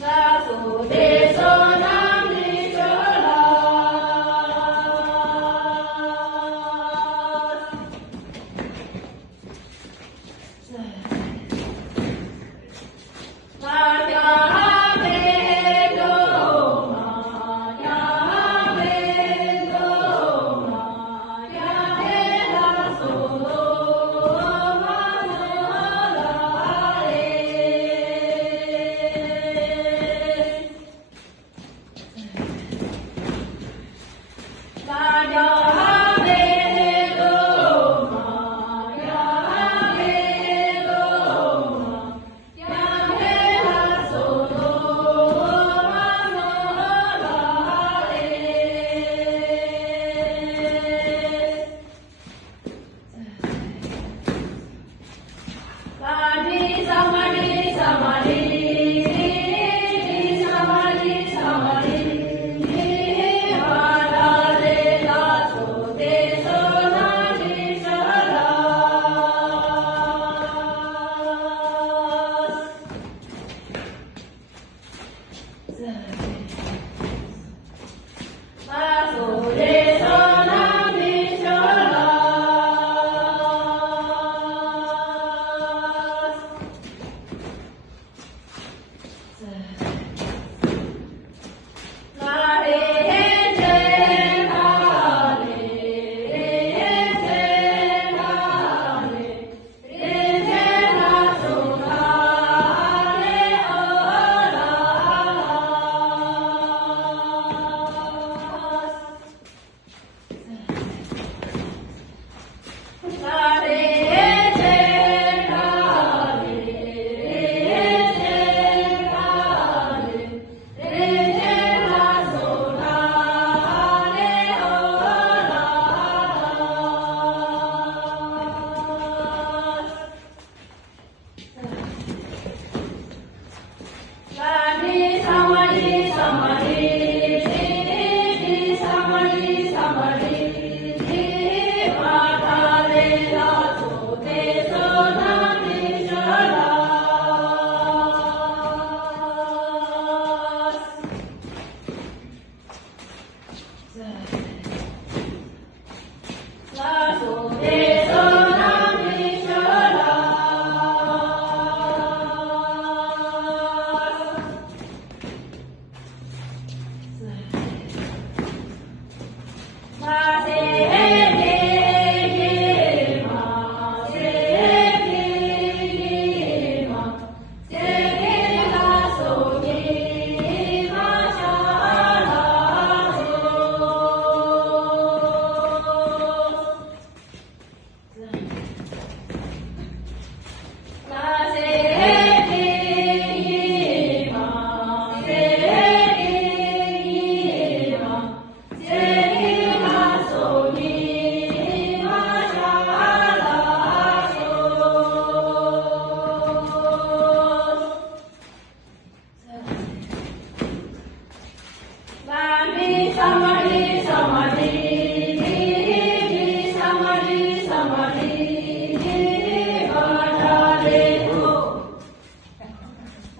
La so de so nam ni so la. Ma ya me do ma ya me do ma ya me la so do ma so la re. Ma ya me do ma ya me do ma ya me la so do ma so la re. Sa ni sa ma ni sa ma ni sa ma ni sa ma ni ma la re la so de so na ni sa la. La so de so na ni sa la. La re re la so la re o la. La ni sa ma ni sa ma ni sa ma ni sa ma ni ma la re la so de so na ni sa la. La so de so na ni sa la. Ma se ni ma se ni ma se ni la so ni ma sha la so. Ma se ni ma se ni ma se ni la so ni ma sha la so. La ni sa ma ni sa ma ni